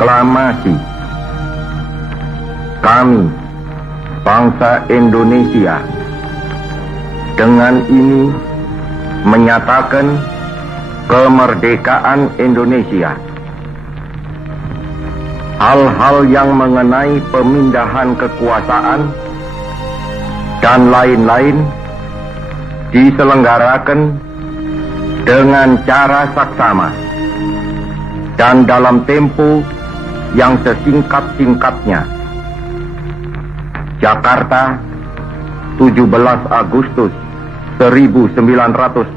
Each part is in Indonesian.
Proklamasi. Kami, bangsa Indonesia, dengan ini menyatakan kemerdekaan Indonesia. Hal-hal yang mengenai pemindahan kekuasaan dan lain-lain diselenggarakan dengan cara saksama dan dalam tempo yang sesingkat-singkatnya. Jakarta, 17 Agustus 1945,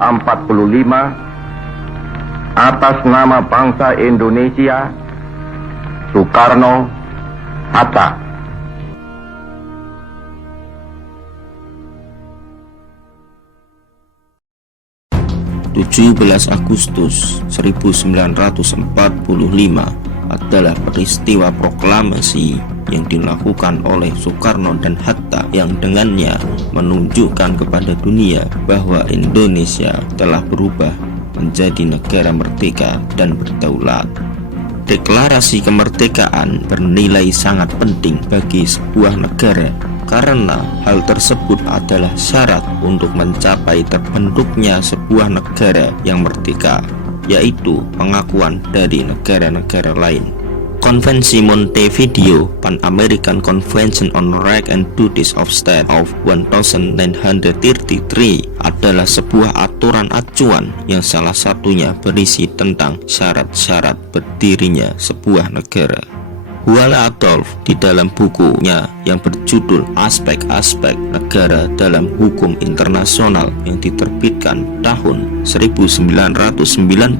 atas nama bangsa Indonesia, Soekarno Hatta. Agustus 1945 adalah peristiwa proklamasi yang dilakukan oleh Soekarno dan Hatta, yang dengannya menunjukkan kepada dunia bahwa Indonesia telah berubah menjadi negara merdeka dan berdaulat. Deklarasi kemerdekaan bernilai sangat penting bagi sebuah negara karena hal tersebut adalah syarat untuk mencapai terbentuknya sebuah negara yang merdeka, yaitu pengakuan dari negara-negara lain. Konvensi Montevideo, Pan-American Convention on Rights and Duties of States of 1933, adalah sebuah aturan acuan yang salah satunya berisi tentang syarat-syarat berdirinya sebuah negara. Huala Adolf di dalam bukunya yang berjudul Aspek-Aspek Negara dalam Hukum Internasional yang diterbitkan tahun 1993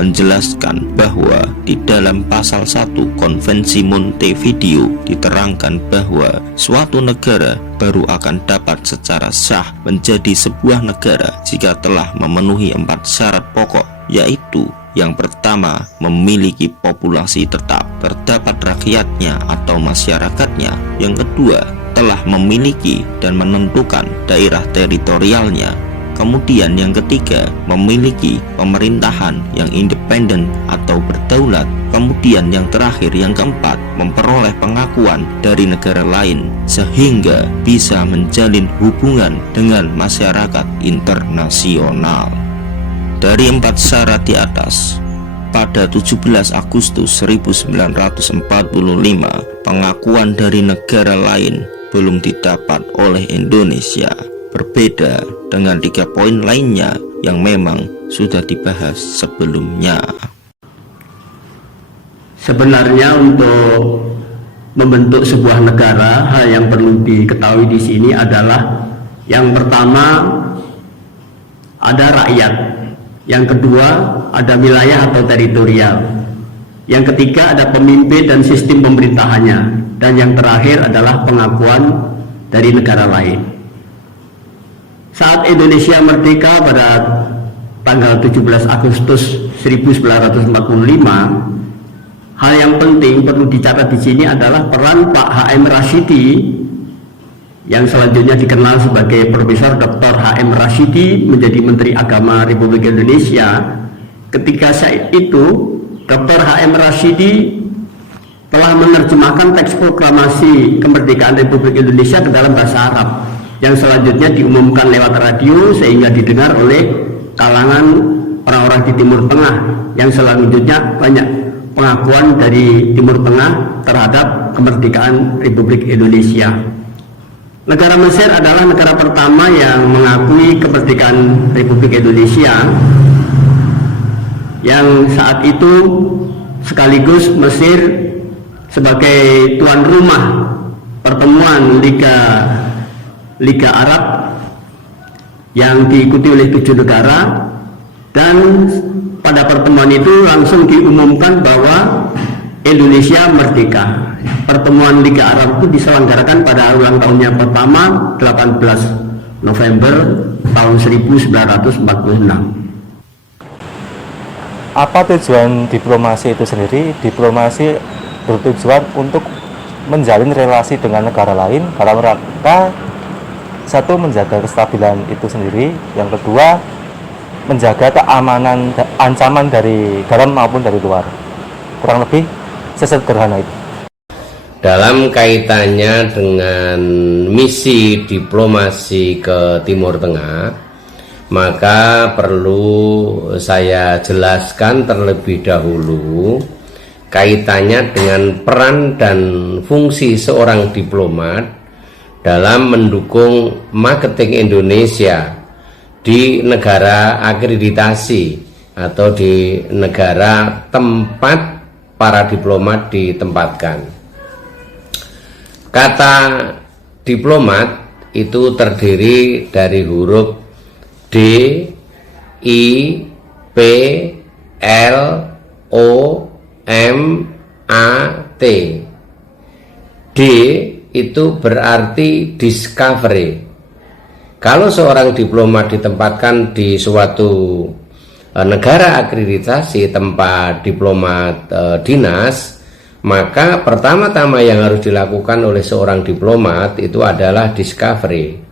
menjelaskan bahwa di dalam pasal 1 Konvensi Montevideo diterangkan bahwa suatu negara baru akan dapat secara sah menjadi sebuah negara jika telah memenuhi 4 syarat pokok, yaitu yang pertama, memiliki populasi tetap, terdapat rakyatnya atau masyarakatnya. Yang kedua, telah memiliki dan menentukan daerah teritorialnya. Kemudian yang ketiga, memiliki pemerintahan yang independen atau berdaulat. Kemudian yang terakhir, yang keempat, memperoleh pengakuan dari negara lain sehingga bisa menjalin hubungan dengan masyarakat internasional. Dari 4 syarat di atas, pada 17 Agustus 1945, pengakuan dari negara lain belum didapat oleh Indonesia, berbeda dengan 3 poin lainnya yang memang sudah dibahas sebelumnya. Sebenarnya untuk membentuk sebuah negara, hal yang perlu diketahui di sini adalah yang pertama ada rakyat. Yang kedua, ada wilayah atau teritorial. Yang ketiga, ada pemimpin dan sistem pemerintahannya. Dan yang terakhir adalah pengakuan dari negara lain. Saat Indonesia merdeka pada tanggal 17 Agustus 1945, hal yang penting perlu dicatat di sini adalah peran Pak H.M. Rashidi, yang selanjutnya dikenal sebagai Profesor Dr. H.M. Rashidi, menjadi Menteri Agama Republik Indonesia. Ketika saat itu, Dr. H.M. Rashidi telah menerjemahkan teks proklamasi kemerdekaan Republik Indonesia ke dalam bahasa Arab, yang selanjutnya diumumkan lewat radio sehingga didengar oleh kalangan orang-orang di Timur Tengah, yang selanjutnya banyak pengakuan dari Timur Tengah terhadap kemerdekaan Republik Indonesia. Negara Mesir adalah negara pertama yang mengakui kemerdekaan Republik Indonesia, yang saat itu sekaligus Mesir sebagai tuan rumah pertemuan Liga Arab yang diikuti oleh 7 negara, dan pada pertemuan itu langsung diumumkan bahwa Indonesia merdeka. Pertemuan Liga Arab itu diselenggarakan pada ulang tahunnya pertama 18 November tahun 1946. Apa tujuan diplomasi itu sendiri? Diplomasi bertujuan untuk menjalin relasi dengan negara lain dalam rangka satu, menjaga kestabilan itu sendiri, yang kedua menjaga keamanan ancaman dari dalam maupun dari luar. Kurang lebih sesederhana itu. Dalam kaitannya dengan misi diplomasi ke Timur Tengah, maka perlu saya jelaskan terlebih dahulu kaitannya dengan peran dan fungsi seorang diplomat dalam mendukung marketing Indonesia di negara akreditasi atau di negara tempat para diplomat ditempatkan. Kata diplomat itu terdiri dari huruf D, I, P, L, O, M, A, T. D itu berarti discovery. Kalau seorang diplomat ditempatkan di suatu negara akreditasi tempat diplomat dinas, maka pertama-tama yang harus dilakukan oleh seorang diplomat itu adalah discovery.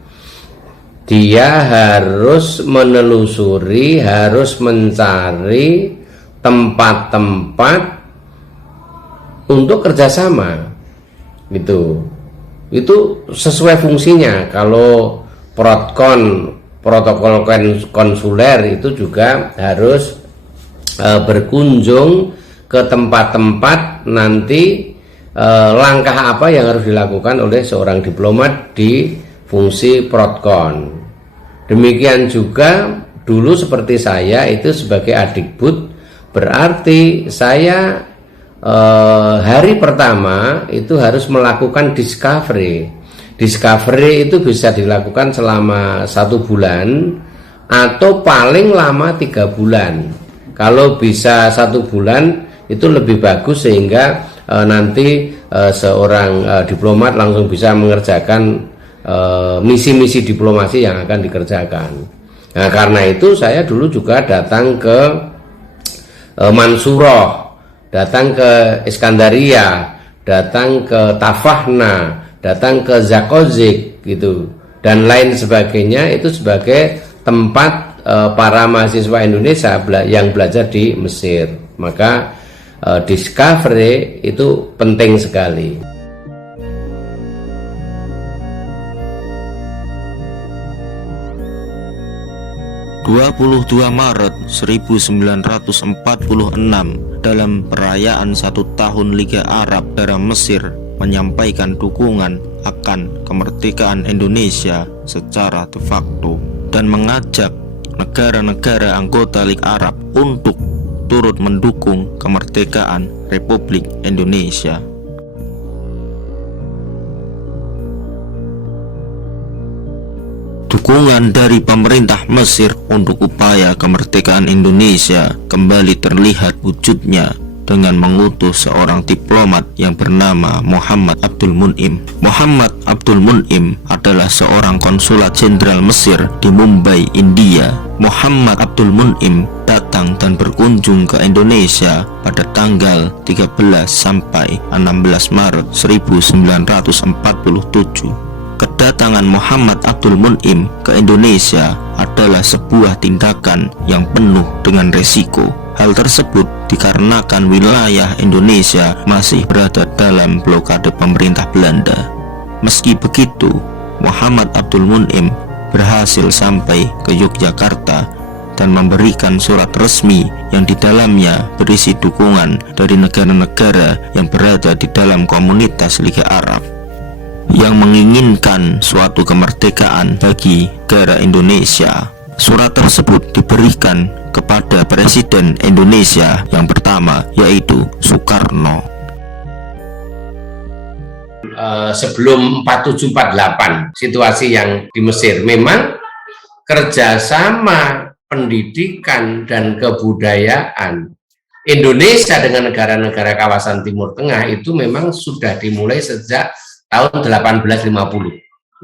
Dia harus menelusuri, harus mencari tempat-tempat untuk kerjasama. Itu sesuai fungsinya. Kalau protokol konsuler itu juga harus berkunjung ke tempat-tempat nanti langkah apa yang harus dilakukan oleh seorang diplomat di fungsi protkon. Demikian juga dulu seperti saya itu sebagai adikbud, berarti saya hari pertama itu harus melakukan discovery. Discovery itu bisa dilakukan selama 1 bulan atau paling lama 3 bulan. Kalau bisa 1 bulan itu lebih bagus, sehingga nanti seorang diplomat langsung bisa mengerjakan misi-misi diplomasi yang akan dikerjakan. Nah, karena itu saya dulu juga datang ke Mansuroh, datang ke Iskandaria, datang ke Tafahna, datang ke Zakozik gitu, dan lain sebagainya, itu sebagai tempat para mahasiswa Indonesia yang belajar di Mesir. Maka discovery itu penting sekali. 22 Maret 1946 dalam perayaan 1 tahun Liga Arab dalam Mesir menyampaikan dukungan akan kemerdekaan Indonesia secara de facto dan mengajak negara-negara anggota Liga Arab untuk turut mendukung kemerdekaan Republik Indonesia. Dukungan dari pemerintah Mesir untuk upaya kemerdekaan Indonesia kembali terlihat wujudnya dengan mengutus seorang diplomat yang bernama Muhammad Abdul Mun'im. Muhammad Abdul Mun'im adalah seorang konsulat jenderal Mesir di Mumbai, India. Muhammad Abdul Mun'im datang dan berkunjung ke Indonesia pada tanggal 13 sampai 16 Maret 1947. Kedatangan Muhammad Abdul Mun'im ke Indonesia adalah sebuah tindakan yang penuh dengan resiko. Hal tersebut dikarenakan wilayah Indonesia masih berada dalam blokade pemerintah Belanda. Meski begitu, Muhammad Abdul Mun'im berhasil sampai ke Yogyakarta dan memberikan surat resmi yang di dalamnya berisi dukungan dari negara-negara yang berada di dalam komunitas Liga Arab yang menginginkan suatu kemerdekaan bagi negara Indonesia. Surat tersebut diberikan kepada Presiden Indonesia yang pertama, yaitu Soekarno. Sebelum 4748 situasi yang di Mesir, memang kerjasama pendidikan dan kebudayaan Indonesia dengan negara-negara kawasan Timur Tengah itu memang sudah dimulai sejak tahun 1850.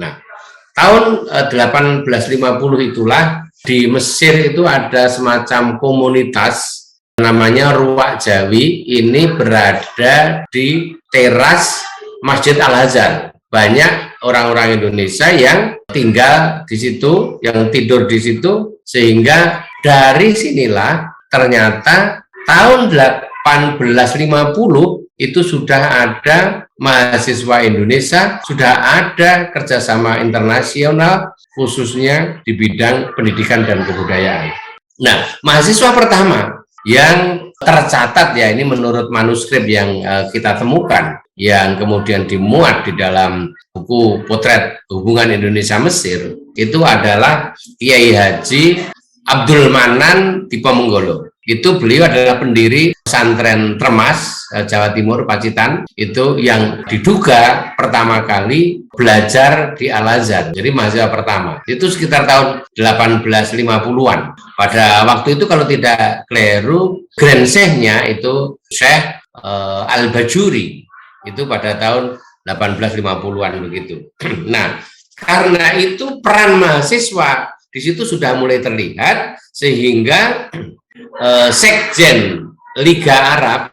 Nah, tahun 1850 itulah di Mesir itu ada semacam komunitas namanya Ruwak Jawi. Ini berada di teras Masjid Al-Azhar. Banyak orang-orang Indonesia yang tinggal di situ, yang tidur di situ, sehingga dari sinilah ternyata tahun 1850 itu sudah ada mahasiswa Indonesia, sudah ada kerjasama internasional, khususnya di bidang pendidikan dan kebudayaan. Nah, mahasiswa pertama yang tercatat ya, ini menurut manuskrip yang kita temukan, yang kemudian dimuat di dalam buku Potret Hubungan Indonesia-Mesir, itu adalah Kiai Haji Abdul Manan Diponegoro. Itu beliau adalah pendiri pesantren Termas, Jawa Timur, Pacitan, itu yang diduga pertama kali belajar di Al-Azhar, jadi mahasiswa pertama. Itu sekitar tahun 1850-an. Pada waktu itu kalau tidak keliru, Grand Syekh-nya itu Syekh Al-Bajuri, itu pada tahun 1850-an begitu. Nah, karena itu peran mahasiswa di situ sudah mulai terlihat, sehingga Sekjen Liga Arab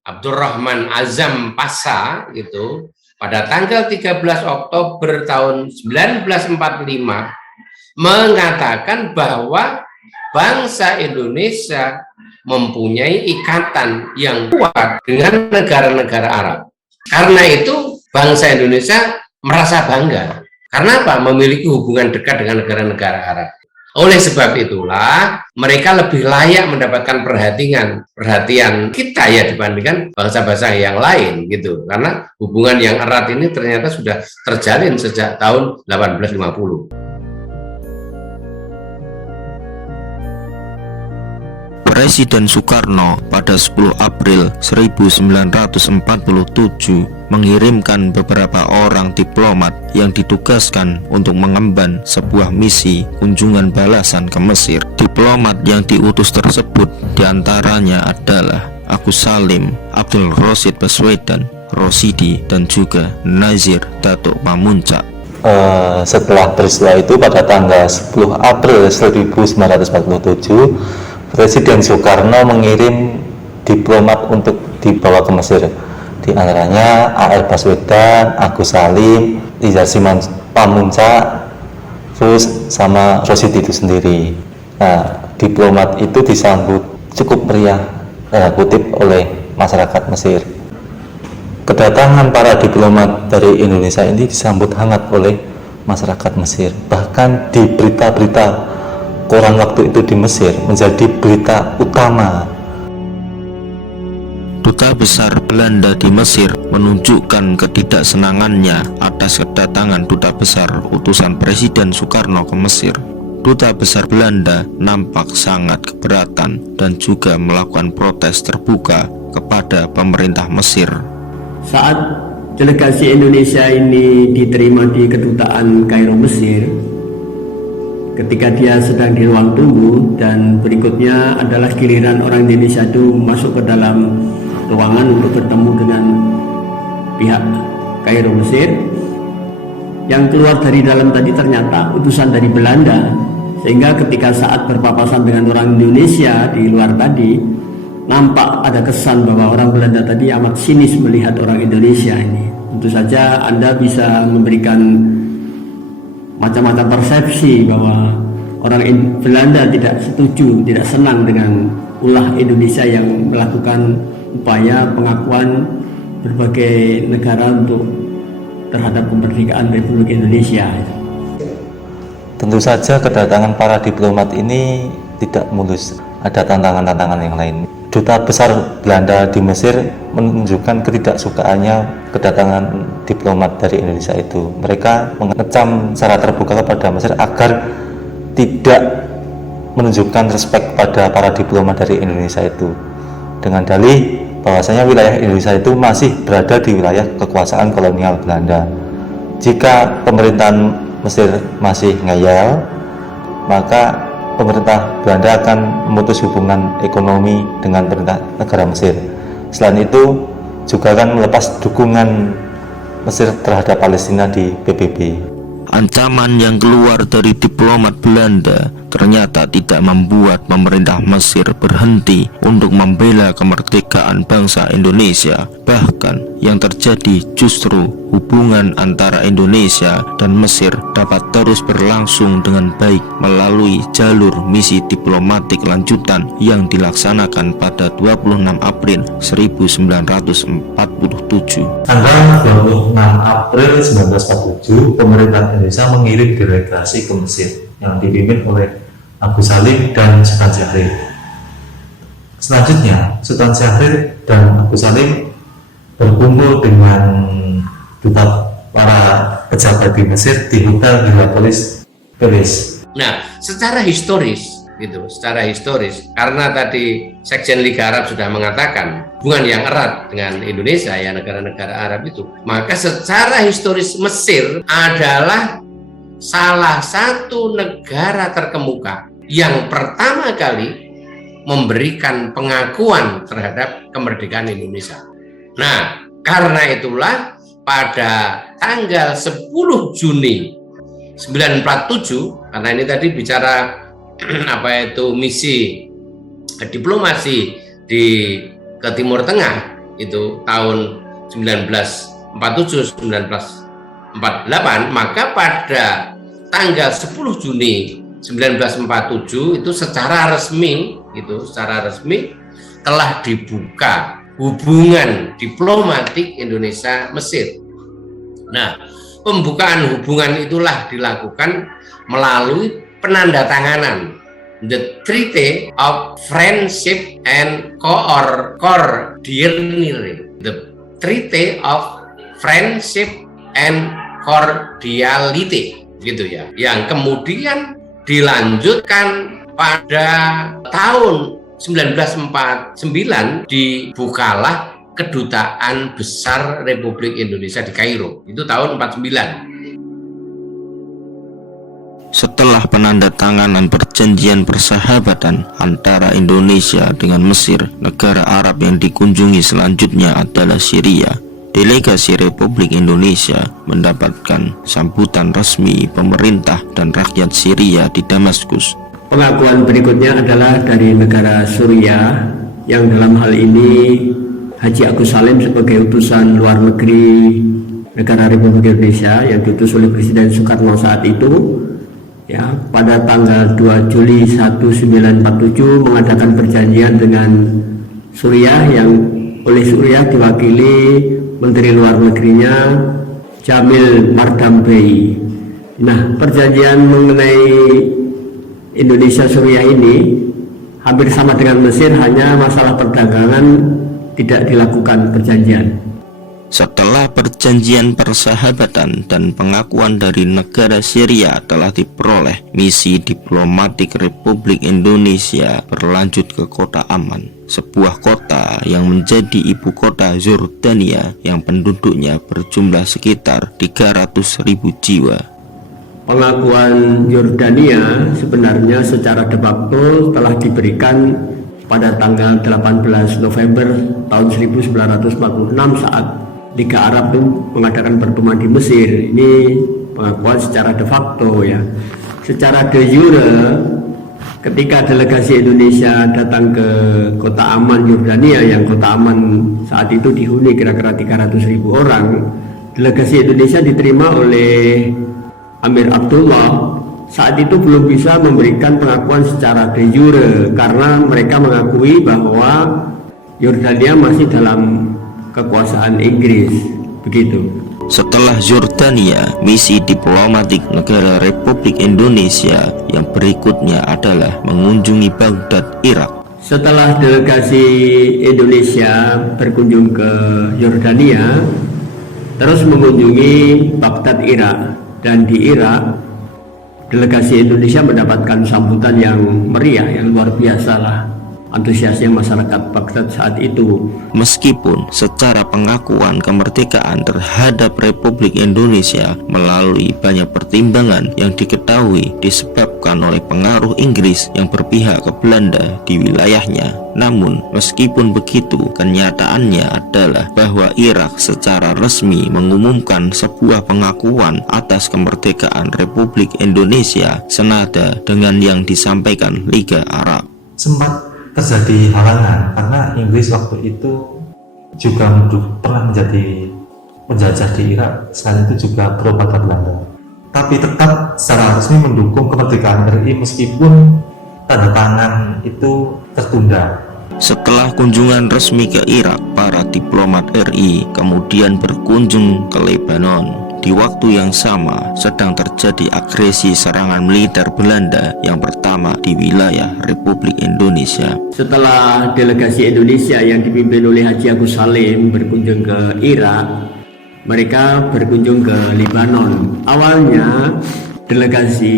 Abdurrahman Azam Pasha itu pada tanggal 13 Oktober tahun 1945 mengatakan bahwa bangsa Indonesia mempunyai ikatan yang kuat dengan negara-negara Arab. Karena itu bangsa Indonesia merasa bangga. Karena apa? Memiliki hubungan dekat dengan negara-negara Arab. Oleh sebab itulah mereka lebih layak mendapatkan perhatian kita ya dibandingkan bangsa-bangsa yang lain gitu. Karena hubungan yang erat ini ternyata sudah terjalin sejak tahun 1850. Presiden Soekarno pada 10 April 1947 mengirimkan beberapa orang diplomat yang ditugaskan untuk mengemban sebuah misi kunjungan balasan ke Mesir. Diplomat yang diutus tersebut diantaranya adalah Agus Salim, Abdul Rosid Baswedan, Rosidi, dan juga Nazir Datuk Pamuntjak. Setelah peristiwa itu pada tanggal 10 April 1947, Presiden Soekarno mengirim diplomat untuk dibawa ke Mesir. Di antaranya A.R. Baswedan, Agus Salim, Izar Siman Pamuntjak, Fus, sama Rosidi itu sendiri. Nah, diplomat itu disambut cukup meriah, kutip oleh masyarakat Mesir. Kedatangan para diplomat dari Indonesia ini disambut hangat oleh masyarakat Mesir. Bahkan di berita-berita koran waktu itu di Mesir menjadi berita utama. Duta Besar Belanda di Mesir menunjukkan ketidaksenangannya atas kedatangan Duta Besar utusan Presiden Soekarno ke Mesir. Duta Besar Belanda nampak sangat keberatan dan juga melakukan protes terbuka kepada pemerintah Mesir. Saat delegasi Indonesia ini diterima di kedutaan Kairo, Mesir, ketika dia sedang di ruang tunggu, dan berikutnya adalah giliran orang Indonesia itu masuk ke dalam ruangan untuk bertemu dengan pihak Kairo, Mesir. Yang keluar dari dalam tadi ternyata utusan dari Belanda, sehingga ketika saat berpapasan dengan orang Indonesia di luar tadi, nampak ada kesan bahwa orang Belanda tadi amat sinis melihat orang Indonesia ini. Tentu saja Anda bisa memberikan macam-macam persepsi bahwa orang Belanda tidak setuju, tidak senang dengan ulah Indonesia yang melakukan upaya pengakuan berbagai negara untuk terhadap kemerdekaan Republik Indonesia. Tentu saja kedatangan para diplomat ini tidak mulus, ada tantangan-tantangan yang lain. Duta Besar Belanda di Mesir menunjukkan ketidaksukaannya kedatangan diplomat dari Indonesia itu. Mereka mengecam secara terbuka kepada Mesir agar tidak menunjukkan respek pada para diplomat dari Indonesia itu, dengan dalih bahwasanya wilayah Indonesia itu masih berada di wilayah kekuasaan kolonial Belanda. Jika pemerintahan Mesir masih ngeyel, maka pemerintah Belanda akan memutus hubungan ekonomi dengan pemerintah negara Mesir. Selain itu juga akan melepas dukungan Mesir terhadap Palestina di PBB. Ancaman yang keluar dari diplomat Belanda ternyata tidak membuat pemerintah Mesir berhenti untuk membela kemerdekaan bangsa Indonesia. Bahkan yang terjadi justru hubungan antara Indonesia dan Mesir dapat terus berlangsung dengan baik melalui jalur misi diplomatik lanjutan yang dilaksanakan pada 26 April 1947. Tanggal 26 April 1947, pemerintah Indonesia mengirim delegasi ke Mesir yang dipimpin oleh Abu Salim dan Sultan Syahrir. Selanjutnya, Sultan Syahrir dan Abu Salim berkumpul dengan duta para pejabat di Mesir di Hotel Heliopolis, Paris. Nah, secara historis, karena tadi Sekjen Liga Arab sudah mengatakan hubungan yang erat dengan Indonesia, ya negara-negara Arab itu, maka secara historis Mesir adalah salah satu negara terkemuka yang pertama kali memberikan pengakuan terhadap kemerdekaan Indonesia. Nah, karena itulah pada tanggal 10 Juni 1947, karena ini tadi bicara misi diplomasi ke Timur Tengah itu tahun 1947-1948, maka pada tanggal 10 Juni 1947 itu secara resmi telah dibuka hubungan diplomatik Indonesia Mesir. Nah, pembukaan hubungan itulah dilakukan melalui penandatanganan The Treaty of Friendship and Cordiality. The Treaty of Friendship and Cordiality, gitu ya. Yang kemudian dilanjutkan pada tahun 1949 dibukalah Kedutaan Besar Republik Indonesia di Kairo. Itu tahun 49. Setelah penandatanganan perjanjian persahabatan antara Indonesia dengan Mesir, negara Arab yang dikunjungi selanjutnya adalah Syria. Delegasi Republik Indonesia mendapatkan sambutan resmi pemerintah dan rakyat Syria di Damaskus. Pengakuan berikutnya adalah dari negara Suriah, yang dalam hal ini Haji Agus Salim sebagai utusan luar negeri negara Republik Indonesia yang diutus oleh Presiden Soekarno saat itu, ya, pada tanggal 2 Juli 1947 mengadakan perjanjian dengan Suriah, yang oleh Suriah diwakili Menteri Luar Negerinya Jamil Mardambei. Nah, perjanjian mengenai Indonesia Suriah ini hampir sama dengan Mesir, hanya masalah perdagangan tidak dilakukan perjanjian. Setelah perjanjian persahabatan dan pengakuan dari negara Syria telah diperoleh, misi diplomatik Republik Indonesia berlanjut ke Kota Amman, sebuah kota yang menjadi ibu kota Yordania yang penduduknya berjumlah sekitar 300.000 jiwa. Pengakuan Yordania sebenarnya secara de facto telah diberikan pada tanggal 18 November tahun 1946 saat Liga Arab itu mengadakan pertemuan di Mesir. Ini pengakuan secara de facto, ya. Secara de jure, ketika delegasi Indonesia datang ke Kota Amman Yordania, yang Kota Amman saat itu dihuni kira-kira 300.000 orang, delegasi Indonesia diterima oleh Amir Abdullah. Saat itu belum bisa memberikan pengakuan secara de jure karena mereka mengakui bahwa Yordania masih dalam kekuasaan Inggris, begitu. Setelah Yordania, misi diplomatik negara Republik Indonesia yang berikutnya adalah mengunjungi Baghdad, Irak. Setelah delegasi Indonesia berkunjung ke Yordania, terus mengunjungi Baghdad, Irak, dan di Irak delegasi Indonesia mendapatkan sambutan yang meriah, yang luar biasa lah. antusiasnya masyarakat Baghdad saat itu. Meskipun secara pengakuan kemerdekaan terhadap Republik Indonesia melalui banyak pertimbangan yang diketahui disebabkan oleh pengaruh Inggris yang berpihak ke Belanda di wilayahnya, namun meskipun begitu, kenyataannya adalah bahwa Irak secara resmi mengumumkan sebuah pengakuan atas kemerdekaan Republik Indonesia senada dengan yang disampaikan Liga Arab. Sempat terjadi halangan karena Inggris waktu itu juga pernah menjadi penjajah di Irak, selain itu juga pro pada Belanda, tapi tetap secara resmi mendukung kemerdekaan RI meskipun tanda tangan itu tertunda. Setelah kunjungan resmi ke Irak, para diplomat RI kemudian berkunjung ke Lebanon. Di waktu yang sama, sedang terjadi agresi serangan militer Belanda yang pertama di wilayah Republik Indonesia. Setelah delegasi Indonesia yang dipimpin oleh Haji Agus Salim berkunjung ke Irak, mereka berkunjung ke Lebanon. Awalnya, delegasi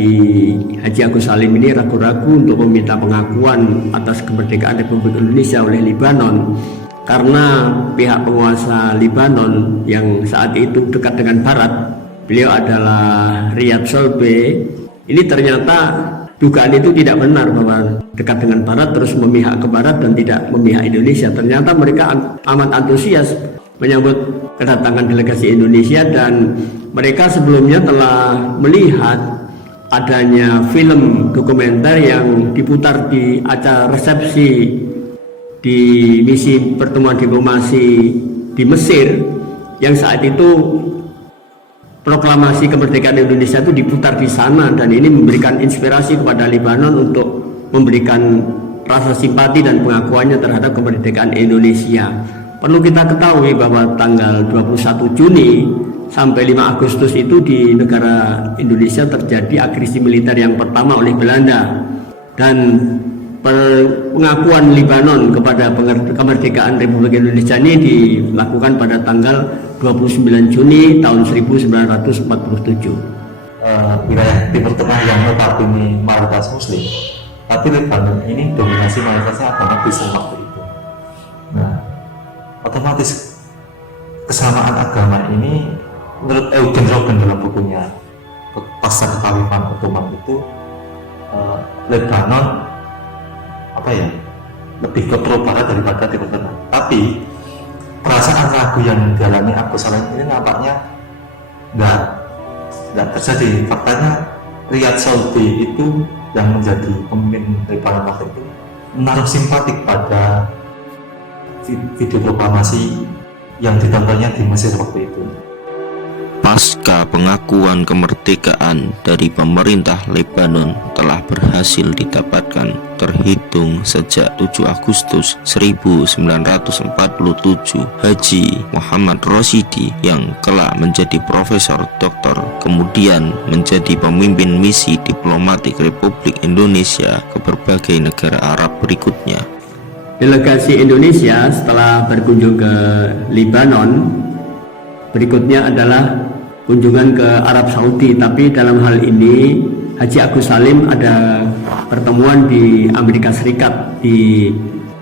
Haji Agus Salim ini ragu-ragu untuk meminta pengakuan atas kemerdekaan Republik Indonesia oleh Lebanon, karena pihak penguasa Lebanon yang saat itu dekat dengan Barat, beliau adalah Riyad Solbe. Ini ternyata dugaan itu tidak benar bahwa dekat dengan Barat terus memihak ke Barat dan tidak memihak Indonesia. Ternyata mereka amat antusias menyambut kedatangan delegasi Indonesia, dan mereka sebelumnya telah melihat adanya film dokumenter yang diputar di acara resepsi di misi pertemuan diplomasi di Mesir, yang saat itu proklamasi kemerdekaan Indonesia itu diputar di sana, dan ini memberikan inspirasi kepada Lebanon untuk memberikan rasa simpati dan pengakuannya terhadap kemerdekaan Indonesia. Perlu kita ketahui bahwa tanggal 21 Juni sampai 5 Agustus itu di negara Indonesia terjadi agresi militer yang pertama oleh Belanda, dan pengakuan Lebanon kepada kemerdekaan Republik Indonesia ini dilakukan pada tanggal 29 Juni tahun 1947. Wilayah Timur Tengah yang notabene mayoritas Muslim, tapi Lebanon ini dominasi mayoritasnya agama Kristen waktu itu. Nah, otomatis kesamaan agama ini menurut Eugen Robben dalam bukunya Pasca Kekhalifahan Ottoman itu, Lebanon lebih ke pro barat daripada Timur Tengah. Tapi perasaan ragu yang dialami Agus Salim ini nampaknya nggak terjadi. Faktanya Riyad Solbe itu yang menjadi pemimpin Lebanon waktu itu menaruh simpatik pada video proklamasi yang ditontonnya di Mesir waktu itu. Pasca pengakuan kemerdekaan dari pemerintah Lebanon telah berhasil didapatkan terhitung sejak 7 Agustus 1947, Haji Muhammad Rosyidi yang kelak menjadi profesor doktor kemudian menjadi pemimpin misi diplomatik Republik Indonesia ke berbagai negara Arab berikutnya. Delegasi Indonesia setelah berkunjung ke Lebanon, berikutnya adalah kunjungan ke Arab Saudi, tapi dalam hal ini Haji Agus Salim ada pertemuan di Amerika Serikat di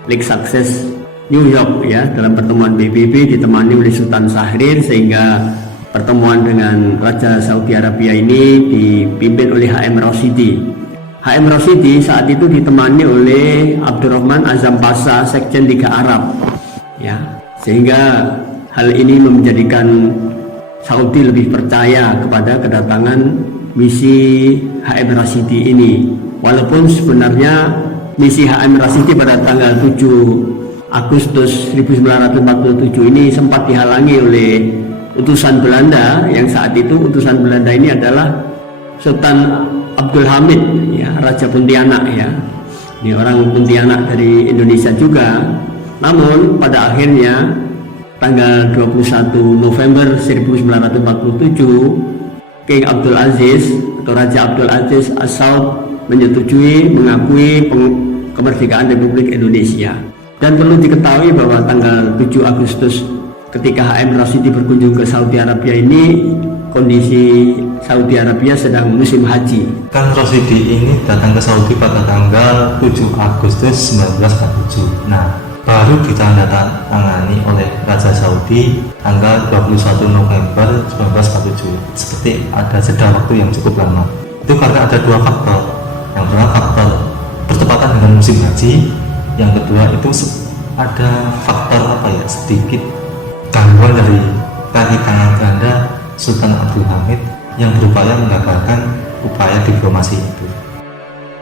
Lake Success, New York ya. Dalam pertemuan PBB ditemani oleh Sultan Syahrir, sehingga pertemuan dengan Raja Saudi Arabia ini dipimpin oleh HM Rosyidi. HM Rosyidi saat itu ditemani oleh Abdurrahman Azam Pasha, Sekjen Liga Arab ya, sehingga hal ini menjadikan Saudi lebih percaya kepada kedatangan misi HM Rosyidi ini. Walaupun sebenarnya misi HM Rosyidi pada tanggal 7 Agustus 1947 ini sempat dihalangi oleh utusan Belanda, yang saat itu utusan Belanda ini adalah Sultan Abdul Hamid ya, Raja Pontianak ya. Ini orang Pontianak dari Indonesia juga. Namun pada akhirnya tanggal 21 November 1947, King Abdul Aziz atau Raja Abdul Aziz As-Saud menyetujui mengakui kemerdekaan Republik Indonesia. Dan perlu diketahui bahwa tanggal 7 Agustus ketika HM Rosyidi berkunjung ke Saudi Arabia ini, kondisi Saudi Arabia sedang musim haji. Kan Rosidi ini datang ke Saudi pada tanggal 7 Agustus 1947. Nah, baru ditandatangani oleh Raja Saudi tanggal 21 November 1947. Seperti ada jeda waktu yang cukup lama. Itu karena ada dua faktor. Yang pertama faktor bertepatan dengan musim haji. Yang kedua itu ada faktor sedikit gangguan dari kaki tangan ganda Sultan Abdul Hamid yang berupaya menggagalkan upaya diplomasi itu.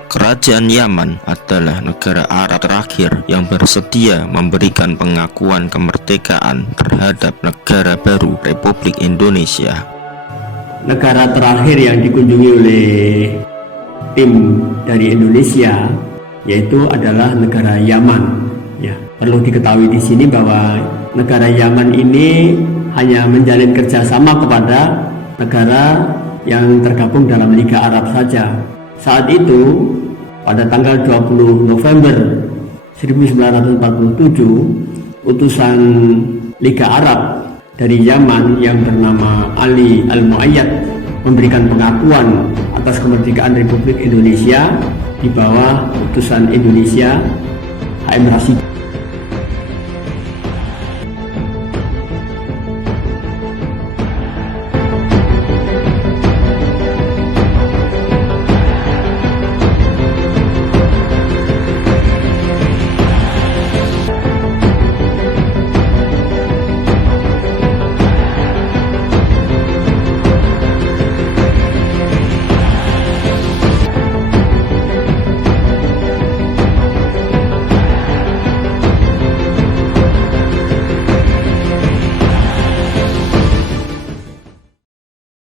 Kerajaan Yaman adalah negara Arab terakhir yang bersedia memberikan pengakuan kemerdekaan terhadap negara baru Republik Indonesia. Negara terakhir yang dikunjungi oleh tim dari Indonesia yaitu adalah negara Yaman. Ya, perlu diketahui di sini bahwa negara Yaman ini hanya menjalin kerjasama kepada negara yang tergabung dalam Liga Arab saja. Saat itu, pada tanggal 20 November 1947, utusan Liga Arab dari Yaman yang bernama Ali Al-Muayyad memberikan pengakuan atas kemerdekaan Republik Indonesia di bawah utusan Indonesia HM Rashidi.